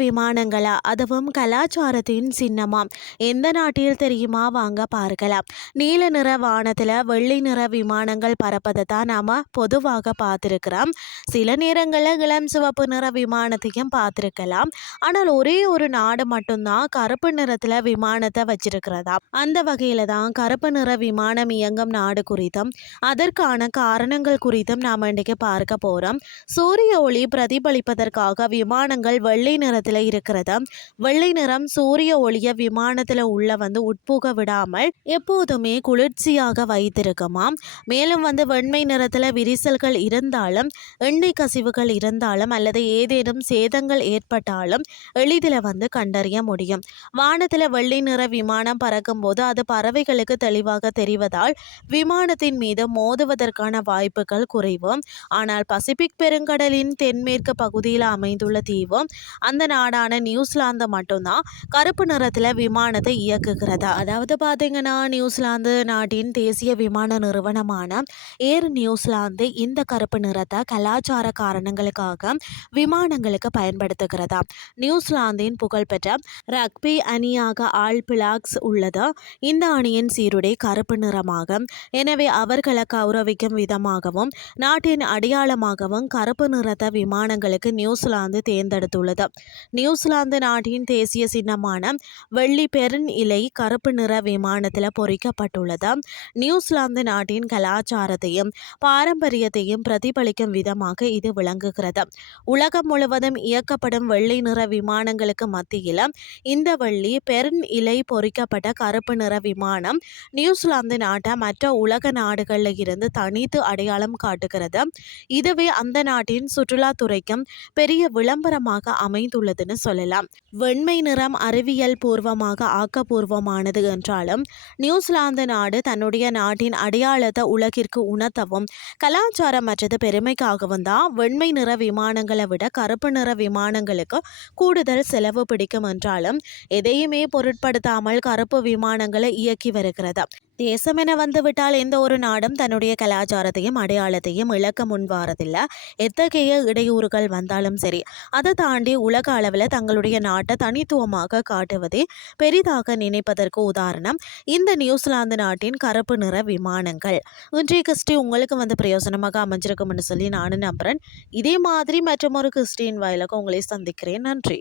விமானங்களா, அதுவும் கலாச்சாரத்தின் சின்னமாம். எந்த நாட்டில் தெரியுமா? வாங்க பார்க்கலாம். நீல நிற வானத்துல வெள்ளை நிற விமானங்கள் பறப்பதை தான் நாம பொதுவாக பார்த்திருக்கிறோம். சில நேரங்களில் இளம் சிவப்பு நிற விமானத்தையும் பார்த்திருக்கலாம். ஆனால் ஒரே ஒரு நாடு மட்டும்தான் கருப்பு நிறத்துல விமானத்தை வச்சிருக்கிறதா. அந்த வகையில தான் கருப்பு நிற விமானம் இயங்கும் நாடு குறித்தும் அதற்கான காரணங்கள் குறித்தும் நாம இன்றைக்கு பார்க்க போறோம். சூரிய ஒளி பிரதிபலிப்பதற்காக விமானங்கள் வெள்ளை நிறத்துல இருக்கிறது. வெள்ளை நிறம் சூரிய ஒளிய விமானத்துல உள்ள உட்புக விடாமல் எப்போதுமே குளிர்ச்சியாக வைத்திருக்குமாம். மேலும் வெண்மை நிறத்துல விரிசல்கள் இருந்தாலும், எண்ணெய் கசிவுகள் இருந்தாலும் அல்லது ஏதேனும் சேதங்கள் ஏற்பட்டாலும் எளிதில் கண்டறிய முடியும். வானத்துல வெள்ளை நிற விமானம் பறக்கும் போது அது பறவைகளுக்கு தெளிவாக தெரிவதால் விமானத்தின் மீது மோதுவதற்கான வாய்ப்புகள் குறைவு. ஆனால் பசிபிக் பெருங்கடலின் தென்மேற்கு பகுதியில் அமைந்துள்ள தீவு, அந்த நாடான நியூசிலாந்து மட்டும்தான் கருப்பு நிறத்துல விமானத்தை இயக்குகிறது. அதாவது பாத்தீங்கன்னா, நியூசிலாந்து நாட்டின் தேசிய விமான நிறுவனமான ஏர் நியூசிலாந்து இந்த கருப்பு நிறத்தை கலாச்சார காரணங்களுக்காக விமானங்களுக்கு பயன்படுத்துகிறதா. நியூசிலாந்தின் புகழ்பெற்ற ரக்பி அணியாக ஆல் பிளாக்ஸ் உள்ளது. இந்த அணியின் சீருடை கருப்பு நிறமாகும். எனவே அவர்களை கௌரவிக்கும் விதமாகவும் நாட்டின் அடையாளமாகவும் கருப்பு நிறத்த விமானங்களுக்கு நியூசிலாந்து தேர்ந்தெடுத்துள்ளது. நியூசிலாந்து நாட்டின் தேசிய சின்னமான வெள்ளி பெருன் இலை கருப்பு நிற விமானத்தில் பொறிக்கப்பட்டுள்ளது. நியூசிலாந்து நாட்டின் கலாச்சாரத்தையும் பாரம்பரியத்தையும் பிரதிபலிக்கும் விதமாக இது விளங்குகிறது. உலகம் முழுவதும் இயக்கப்படும் வெள்ளை நிற விமானங்களுக்கு மத்தியில் இந்த வெள்ளி பெருன் இலை பொறிக்கப்பட்ட கருப்பு நிற விமானம் நியூசிலாந்து நாட்டை மற்ற உலக நாடுகளில் இருந்து தனித்து அடையாளம் காட்டுகிறது. இதுவே அந்த நாட்டின் சுற்றுலாத்துறைக்கும் பெரிய விளம்பரமாக அமைந்துள்ளதுன்னு சொல்லலாம். வெண்மை நிறம் அறிவியல் பூர்வமாக ஆக்கப்பூர்வமானது என்றாலும் நியூசிலாந்து நாடு தன்னுடைய நாட்டின் அடையாளத்தை உலகிற்கு உணர்த்தவும் கலாச்சாரம் மற்றது பெருமைக்காகவும் தான் வெண்மை நிற விமானங்களை விட கருப்பு நிற விமானங்களுக்கு கூடுதல் செலவு பிடிக்கும் என்றாலும் எதையுமே பொருட்படுத்தாமல் கருப்பு விமானங்களை இயக்கி வருகிறது. தேசம் என வந்துவிட்டால் எந்த ஒரு நாடும் தன்னுடைய கலாச்சாரத்தையும் அடையாளத்தையும் இழக்க முன்வாரதில்லை. எத்தகைய இடையூறுகள் வந்தாலும் சரி, அதை தாண்டி உலக அளவில் தங்களுடைய நாட்டை தனித்துவமாக காட்டுவதே பெரிதாக நினைப்பதற்கு உதாரணம் இந்த நியூசிலாந்து நாட்டின் கருப்பு நிற விமானங்கள். இன்றைய கிறிஸ்டி உங்களுக்கு பிரயோசனமாக அமைஞ்சிருக்கும்னு சொல்லி நானும் நம்புறேன். இதே மாதிரி மற்றொரு கிறிஸ்டின் வாயிலாக உங்களை சந்திக்கிறேன். நன்றி.